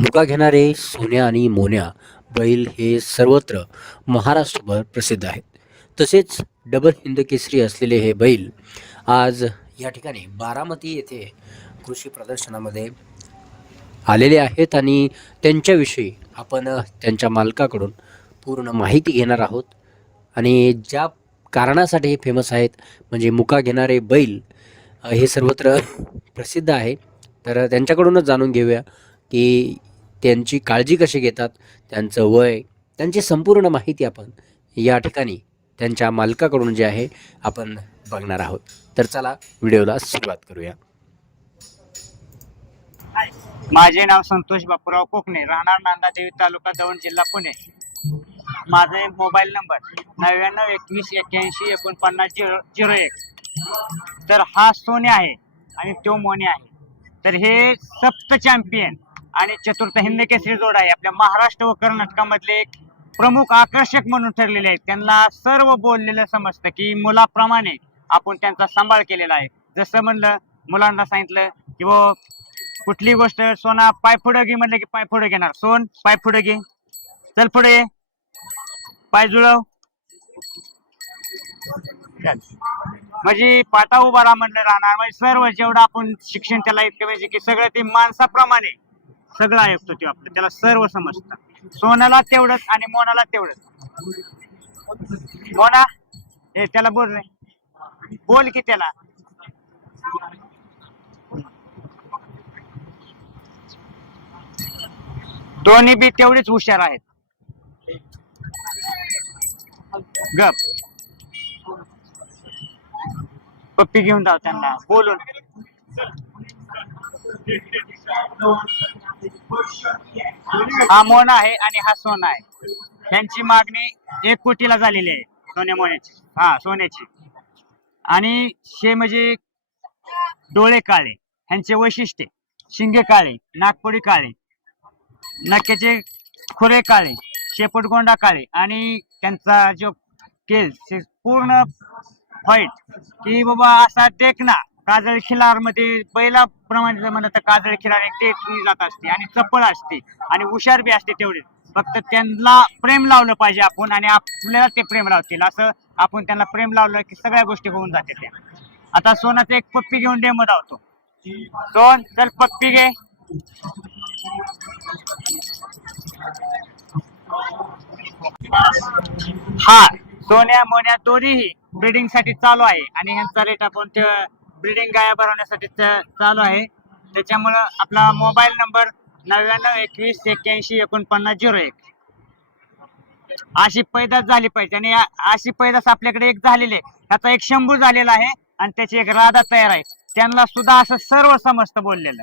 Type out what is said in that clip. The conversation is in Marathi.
मुका घेणारे सोन्या आणि मोन्या बैल हे सर्वत्र महाराष्ट्रभर प्रसिद्ध आहेत. तसेच डबल हिंद केसरी असलेले हे बैल आज या ठिकाणी बारामती येथे कृषी प्रदर्शनामध्ये आलेले आहेत आणि त्यांच्याविषयी आपण त्यांच्या मालकाकडून पूर्ण माहिती घेणार आहोत. आणि ज्या कारणासाठी हे फेमस आहेत म्हणजे मुका घेणारे बैल हे सर्वत्र प्रसिद्ध आहे. तर त्यांच्याकडूनच जाणून घेऊया की त्यांची काळजी कशी घेतात त्यांचं वय त्यांची संपूर्ण माहिती आपण या ठिकाणी त्यांच्या मालकाकडून जे आहे आपण बघणार आहोत. तर चला व्हिडिओला सुरुवात करूया. माझे नाव संतोष बापूराव कोकणे राहणार नांदादेवी तालुका दौंड जिल्हा पुणे. माझे मोबाईल नंबर नव्याण्णव एकवीस एक्क्याऐंशी एकोणपन्नास झिरो झिरो एक. तर हा सोने आहे आणि तो मोने आहे. तर हे सप्त चॅम्पियन आणि चतुर्थ हिंद केसरी जोड आहे. आपल्या महाराष्ट्र व कर्नाटकामधले एक प्रमुख आकर्षक म्हणून ठरलेले आहेत. त्यांना सर्व बोललेलं समजतं की मुलाप्रमाणे आपण त्यांचा सांभाळ केलेला आहे. जसं म्हणलं मुलांना सांगितलं की व कुठली गोष्ट सोना पाय पुढे घे म्हणलं की पाय पुढे घेणार. सोन पाय पुढे घे. चल पुढे. पाय जुळव. चल. म्हणजे पाटा उभा राहा म्हणलं राहणार. म्हणजे सर्व जेवढं आपण शिक्षण त्याला इतकं म्हणजे की सगळं ते माणसाप्रमाणे सगळं ऐकतो ते आपलं. त्याला सर्व समजतं. सोन्याला तेवढंच आणि मोनाला तेवढंच. मोना हे त्याला बोल रे. बोल की त्याला. दोन्ही बी तेवढीच हुशार आहेत. गप. पप्पी घेऊन जाऊ त्यांना. बोलून. हा मोना आहे आणि हा सोना आहे. त्यांची मागणी एक कोटीला झालेली आहे सोन्या मोन्याची. हा सोन्याची. आणि शे म्हणजे डोळे काळे ह्यांचे वैशिष्ट्य शिंगे काळे नागपुडी काळे नक्याचे खुरे काळे शेपटगोंडा काळे आणि त्यांचा जो केस पूर्ण व्हाईट की बाबा असा देखना. काजळ खिलारमध्ये बैलाप्रमाणे जर म्हणलं तर काजळ खिलार एक जात असते आणि चपळ असते आणि हुशार बी असते तेवढे. फक्त त्यांना प्रेम लावलं पाहिजे आपण आणि आपल्याला ते प्रेम लावतील. असं आपण त्यांना प्रेम लावलं की सगळ्या गोष्टी होऊन जाते त्या. आता सोनाचा एक पप्पी घेऊन डेमो धावतो. सोन चल पप्पी घे. हा सोन्या मोन्या दोन्हीही ब्रिडिंगसाठी चालू आहे आणि ह्यांचा रेट आपण ब्रिडिंग गाया भरवण्यासाठी चालू आहे. त्याच्यामुळं आपला मोबाईल नंबर नव्याण्णव एकवीस एक्क्याऐंशी एकोणपन्नास झिरो एक. अशी पैदास झाली पाहिजे आणि अशी पैदास आपल्याकडे एक झालेली आहे. त्याचा एक शंभू झालेला आहे आणि त्याची एक राधा तयार आहे. त्यांना सुद्धा असं सर्व समजतं बोललेलं